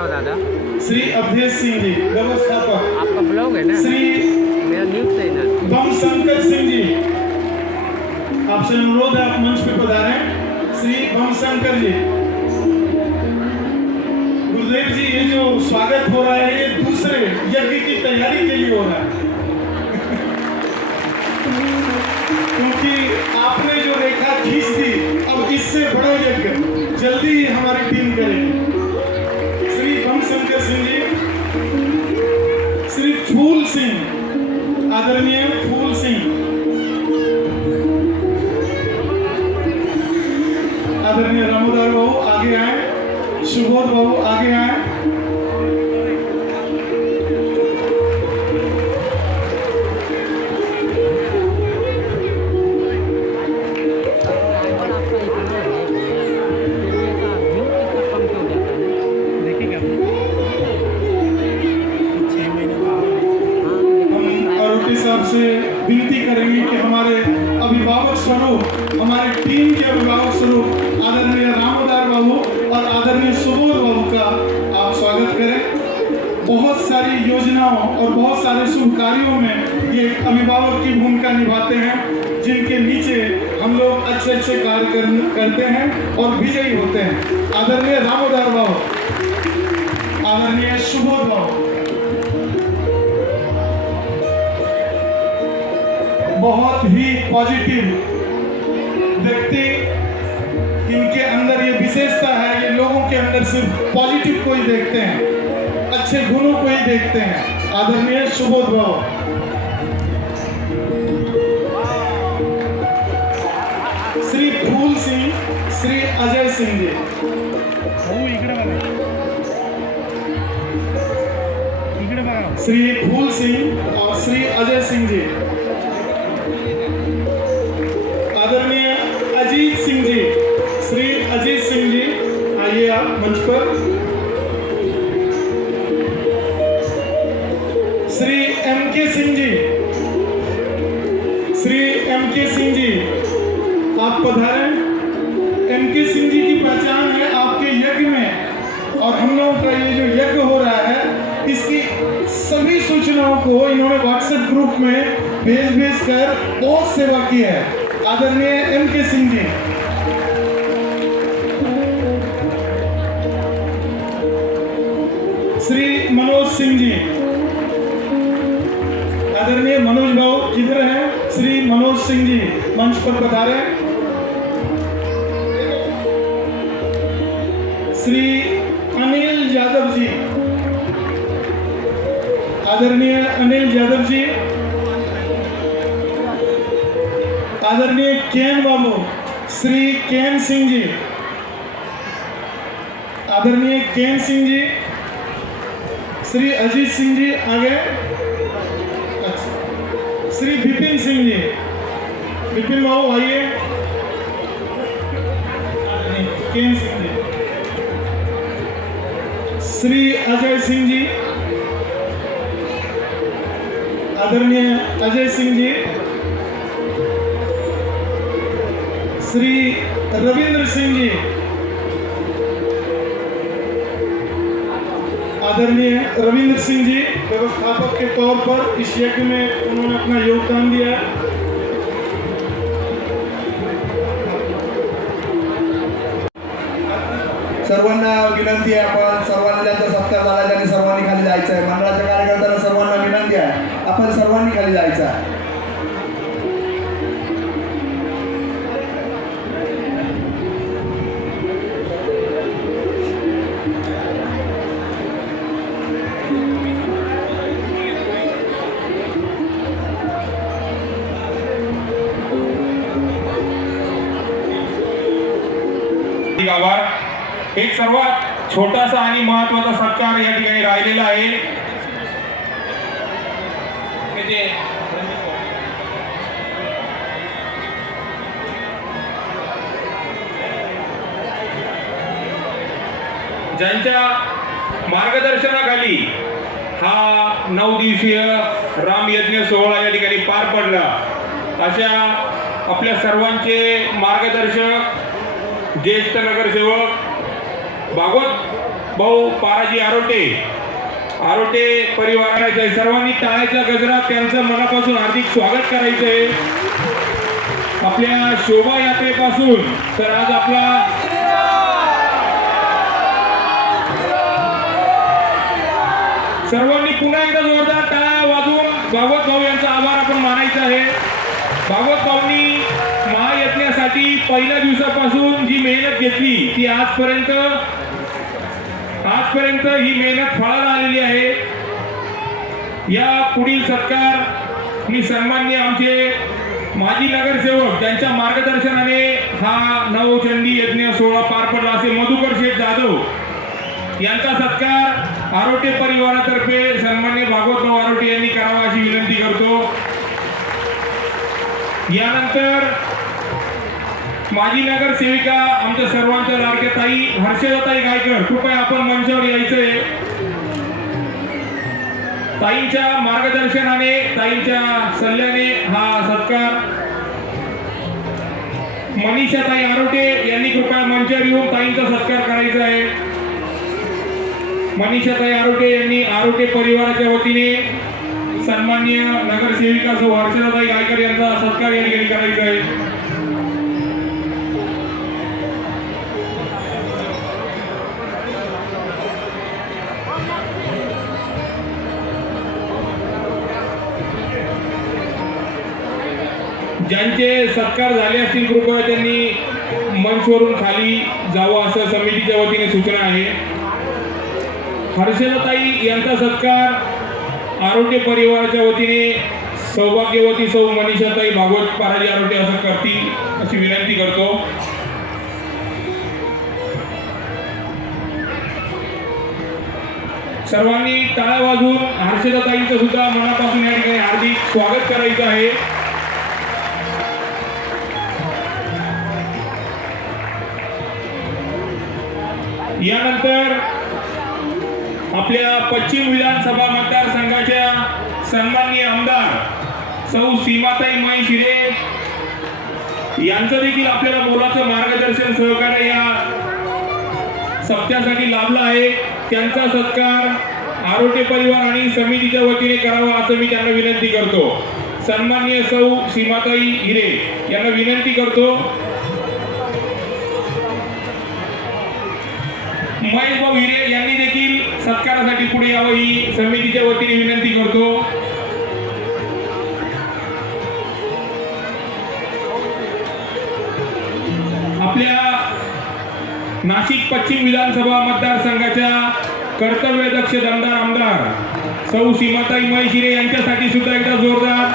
हो दादा? श्री अवधेश सिंह जी व्यवस्थापक। आपका ब्लॉग है ना? श्री मेरा न्यूज़ चैनल। बम शंकर सिंह जी, आपसे अनुरोध है आप मंच पे पधारें। श्री बम शंकर जी। गुरुदेव जी, ये जो स्वागत हो रहा है ये दूसरे यज्ञ की तैयारी के लिए हो रहा है क्योंकि आपने जो रेखा खींच दी, अब इससे बड़ा यज्ञ जल्दी ही हमारी टीम करेगी। श्री बम शंकर सिंह जी, श्री फूल सिंह, आदरणीय फूल सिंह, आदरणीय रामोदार बाबू आगे आए, सुबोध बाबू आगे आए। साहब से विनती करेंगे कि हमारे अभिभावक स्वरूप, हमारी टीम के अभिभावक स्वरूप आदरणीय रामोदार बाबू और आदरणीय सुबोध बाबू का आप स्वागत करें। बहुत सारी योजनाओं और बहुत सारे शुभ कार्यों में ये अभिभावक की भूमिका निभाते हैं, जिनके नीचे हम लोग अच्छे अच्छे कार्य करते हैं और विजयी होते हैं। आदरणीय रामोदार बाबू, आदरणीय सुबोध बाबू, बहुत ही पॉजिटिव व्यक्ति, इनके अंदर ये विशेषता है, ये लोगों के अंदर सिर्फ पॉजिटिव को ही देखते हैं, अच्छे गुणों को ही देखते हैं। आदरणीय सुबोध बाबू, श्री फूल सिंह, श्री अजय सिंह जी, श्री फूल सिंह और श्री अजय सिंह जी, आदरणीय अजीत सिंह जी, श्री अजीत सिंह जी आइए आप मंच पर। श्री एमके सिंह जी, श्री एमके सिंह जी आप पधारें। एमके सिंह जी की पहचान है आपके यज्ञ में, और हम लोगों का ये जो यज्ञ हो रहा है इसकी सभी सूचनाओं को इन्होंने व्हाट्सएप ग्रुप में भेज कर बहुत सेवा की है। आदरणीय एमके सिंह जी, श्री मनोज सिंह जी, आदरणीय मनोज बाबू किधर हैं? श्री मनोज सिंह जी मंच पर पधारे। श्री अनिल यादव जी, आदरणीय अनिल यादव जी, आदरणीय केन बाबू, श्री केन सिंह जी, आदरणीय केन सिंह जी, श्री अजीत सिंह जी आगे। अच्छा, श्री विपिन सिंह जी, विपिन बाबू आइए। केन सिंह जी, श्री अजय सिंह जी, आदरणीय अजय सिंह जी, श्री रविंद्र सिंह जी, आदरणीय रविंद्र सिंह जी व्यवस्थापक के तौर पर इस यज्ञ में उन्होंने अपना योगदान दिया। सर्वांना विनंती आहे, आपण सर्वांनी त्यांचा सत्कार झाला, त्यांनी सर्वांनी खाली जायचं आहे। मंडळाच्या कार्यकर्त्यांना सर्वांना विनंती आहे, आपण सर्वांनी खाली जायचं आहे। एक सर्वात छोटासा आणि महत्त्वाचा सत्कार या ठिकाणी राहिलेला आहे। ज्यांच्या मार्गदर्शनाखाली हा 9 दिवसीय रामयज्ञ सोहळा या ठिकाणी पार पडला, अशा आपल्या सर्वांचे मार्गदर्शक ज्येष्ठ नगरसेवक भाऊ पाराजी आरोटे परिवाराचे सर्वांनी टाळ्याच्या गजरात त्यांचं मनापासून हार्दिक स्वागत करायचं आहे. आपल्या शोभायात्रेपासून तर आज आपला सर्वांनी पुन्हा एकदा जोरदार टाळ्या वाजवून भागवत भाऊ यांचा आभार आपण मानायचा आहे. भागवत भाऊंनी महायज्ञासाठी पहिल्या दिवसापासून जी मेहनत घेतली ती आजपर्यंत ही मेहनत फळाला आलेली आहे. या पुढील सत्कार मी सन्माननीय आमचे माजी नगरसेवक त्यांच्या मार्गदर्शनाने हा नवचंडी यज्ञ सोहळा पार पडला असे मधुकर शेठ जाधव यांचा सत्कार आरोटे परिवारातर्फे सन्माननीय भागवतभाऊ आरोटे यांनी करावा अशी विनंती करतो. यानंतर माजी नगरसेविका आमच्या सर्वांच्या लाडक्या ताई हर्षदाताई गायकर कृपया आपण मंचावर यायचंय. ताईंच्या मार्गदर्शनाने ताईंच्या सल्ल्याने हा सत्कार मनीषाताई आरोटे यांनी कृपया मंचावर येऊन ताईंचा सत्कार करायचा आहे. मनीषाताई आरोटे यांनी आरोटे परिवाराच्या वतीने सन्माननीय नगरसेविका सौ हर्षदाताई गायकर यांचा सत्कार या ठिकाणी करायचा आहे. ज्यांचे सत्कार झाले असतील कृपया त्यांनी मंचवरून खाली जावं असं समितीच्या वतीने सूचना आहे. हर्षदाताई यांचा सत्कार आरोटे परिवाराच्या वतीने सौभाग्यवती सौ मनीषाताई भागवत पाराजी आरोटे असं करतील अशी विनंती करतो. सर्वांनी टाळ्या वाजवून हर्षदाताईंचं सुद्धा मनापासून या ठिकाणी हार्दिक स्वागत करायचं आहे. यानंतर आपल्या पश्चिम विधानसभा मतदारसंघाच्या सन्माननीय आमदार सौ सीमाताई महेश हिरे यांचं देखील आपल्याला मोलाचं मार्गदर्शन सहकार्य या सप्त्यासाठी लाभलं आहे. त्यांचा सत्कार आरोटे परिवार आणि समितीच्या वतीने करावा असं मी त्यांना विनंती करतो. सन्माननीय सौ सीमाताई हिरे यांना विनंती करतो. महेश भाऊ हिरे यांनी देखील सत्कारासाठी पुढे यावं ही समितीच्या वतीने विनंती करतो. आपल्या नाशिक पश्चिम विधानसभा मतदारसंघाच्या कर्तव्यदक्ष दमदार आमदार सौ सीमाताई महेश हिरे यांच्यासाठी सुद्धा एकदा जोरदार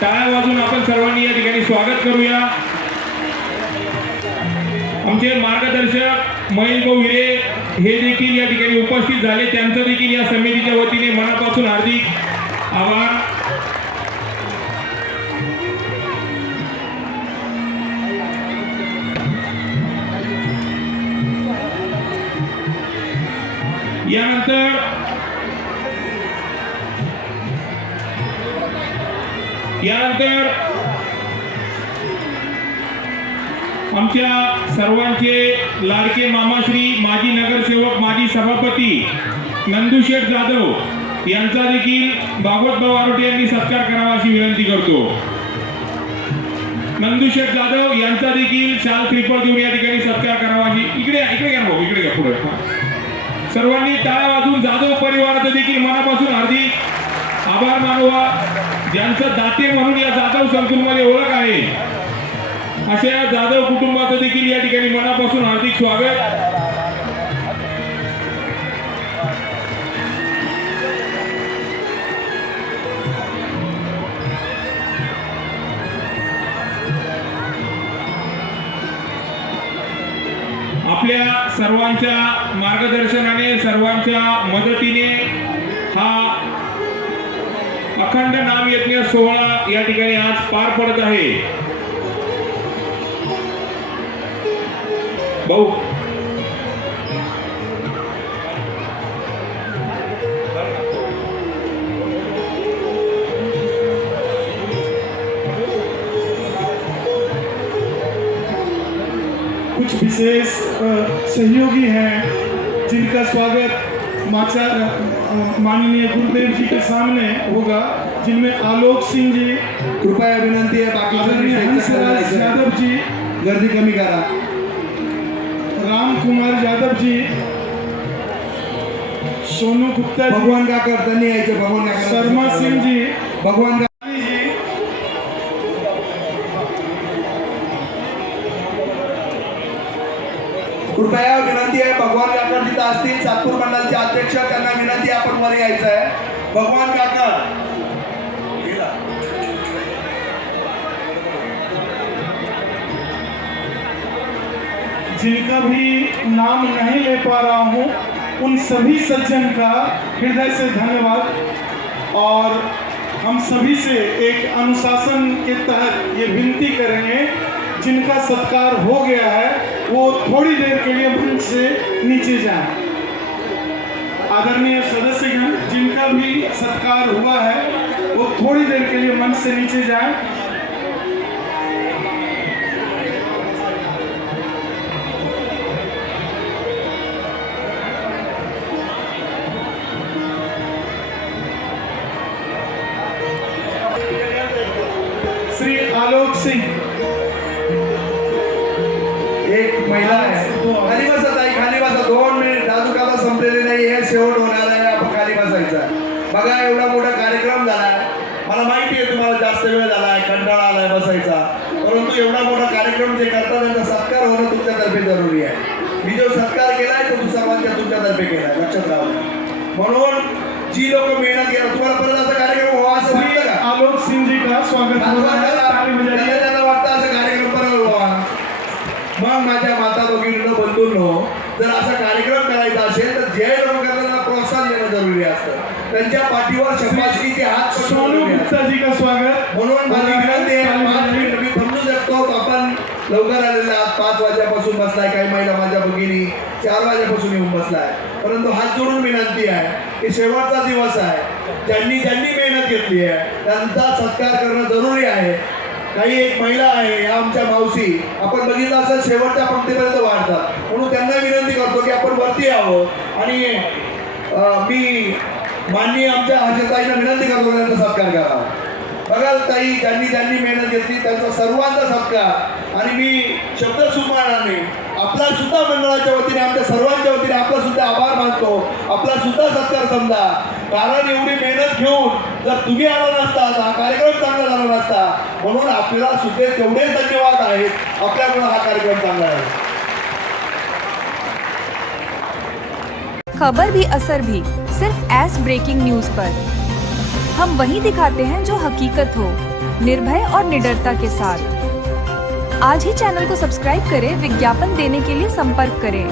टाळ्या वाजून आपण सर्वांनी या ठिकाणी स्वागत करूया. आमचे मार्गदर्शक महेश भाऊ हिरे हे देखील या ठिकाणी उपस्थित झाले. त्यांचं देखील या समितीच्या वतीने मनापासून हार्दिक आभार. यानंतर आमच्या सर्वांचे लाडके मामाश्री माजी नगरसेवक माजी सभापती नंदुशेठ जाधव यांचा देखील भागवतभाऊ आरोटे यांनी सत्कार करावा अशी विनंती करतो. नंदुशेठ जाधव यांचा देखील शाल श्रीफळ देऊन या ठिकाणी सत्कार करावा अशी इकडे घ्या भाऊ, इकडे घ्या पुढे. सर्वांनी टाळ्या वाजून जाधव परिवाराचं देखील मनापासून हार्दिक आभार मानवा. ज्यांचं दाते म्हणून या जाधव संकुलमध्ये ओळख आहे अशा जाधव कुटुंबाचं देखील या ठिकाणी मनापासून हार्दिक स्वागत. आपल्या सर्वांच्या मार्गदर्शनाने सर्वांच्या मदतीने हा अखंड नाम यज्ञ सोहळा या ठिकाणी आज पार पडत आहे. भाऊ कुछ विशेष सहयोगी हैं जिनका स्वागत माननीय गुरुदेव जी के सामने होगा, जिनमें आलोक सिंह जी, कृपया विनंती आहे बाकी आदरणीय हंसराज यादव जी, गर्दी कमी करा. राम कुमार यादव जी, सोनू गुप्ता जी, भगवान काका त्यांनी यायचे. भगवान काका शर्मा सिंह जी, भगवान जी, कृपया विनंती आहे. भगवान काका जिथं असतील, सातपूर मंडळाचे अध्यक्ष, त्यांना विनंती आहे आपण वर यायचं आहे. भगवान काका जिनका भी नाम नहीं ले पा रहा हूँ, उन सभी सज्जन का हृदय से धन्यवाद। और हम सभी से एक अनुशासन के तहत ये विनती करेंगे, जिनका सत्कार हो गया है वो थोड़ी देर के लिए मंच से नीचे जाएं। आदरणीय सदस्यगण, जिनका भी सत्कार हुआ है वो थोड़ी देर के लिए मंच से नीचे जाएं। श्री आलोक सिंह, एक महिला आहे. खाली बसा ताई, खाली बसा. 2 मिनिट अजून आता संपलेले नाही. हे शेवट होणार आहे. आपण खाली बसायचं. बघा एवढा मोठा कार्यक्रम झालाय. मला माहिती आहे तुम्हाला जास्त वेळ झालाय, कंटाळा आलाय बसायचा, परंतु एवढा मोठा कार्यक्रम जे करतात त्यांचा सत्कार होणं तुमच्यातर्फे जरुरी आहे. मी जो सत्कार केलाय तो सर्वांच्या तुमच्यातर्फे केलाय, लक्षात राहू. म्हणून जी लोक मेहनत घेतात, तुम्हाला परत असा कार्यक्रम व्हावा असं वाटतं का? आलोक सिंह जी का स्वागत हो रहा है, ताली बजाइए। त्यांना वाटतं असं कार्यक्रम परत व्हावा. मग माझ्या माता भगिनींनो, बंधूंनो, जर असा कार्यक्रम करायचा असेल तर जे लोक करताना प्रोत्साहन देणं जरुरी असतं. त्यांच्या पाठीवर शब्दाश्रीचे हात पकडून सोनू जरुरी असतं. गुप्ता जी का स्वागत। म्हणून माझी विनंती आहे, 5 मिनिट मी समजू शकतो आपण लवकर आलेले आहात. 5 वाजल्यापासून बसलाय, काही महिला माझ्या भगिनी 4 वाजल्यापासून येऊन बसलाय, परंतु हात जोडून विनंती आहे की शेवटचा दिवस आहे, ज्यांनी मेहनत घेतली आहे त्यांचा सत्कार करणं जरुरी आहे. काही एक महिला आहे, या आमच्या मावशी, आपण बघितलं असेल शेवटच्या पंक्तीपर्यंत वाढतात, म्हणून त्यांना विनंती करतो की आपण वरती यावं आणि मी माननीय आमच्या आजीताईंना विनंती करतो त्यांचा सत्कार करावा. बघा ताई, ज्यांनी मेहनत घेतली त्यांचा सर्वांचा सत्कार. आणि मी शब्द सुमारणार नाही. आपला सुद्धा मंडळाच्या वतीने, आमच्या सर्वांच्या वतीने आपला सुद्धा आभार मानतो, आपला सुद्धा सत्कार समजा. कारण एवढी मेहनत घेऊन जर तुम्ही आला नसता, हा कार्यक्रम चांगला झाला नसता. म्हणून आपल्याला सुद्धा तेवढे धन्यवाद आहेत, आपल्याकडून हा कार्यक्रम चांगला आहे. खबर भी असर भी सिर्फ एस ब्रेकिंग न्यूज पर। हम वही दिखाते हैं जो हकीकत हो, निर्भय और निडरता के साथ। आज ही चैनल को सब्सक्राइब करें। विज्ञापन देने के लिए संपर्क करें।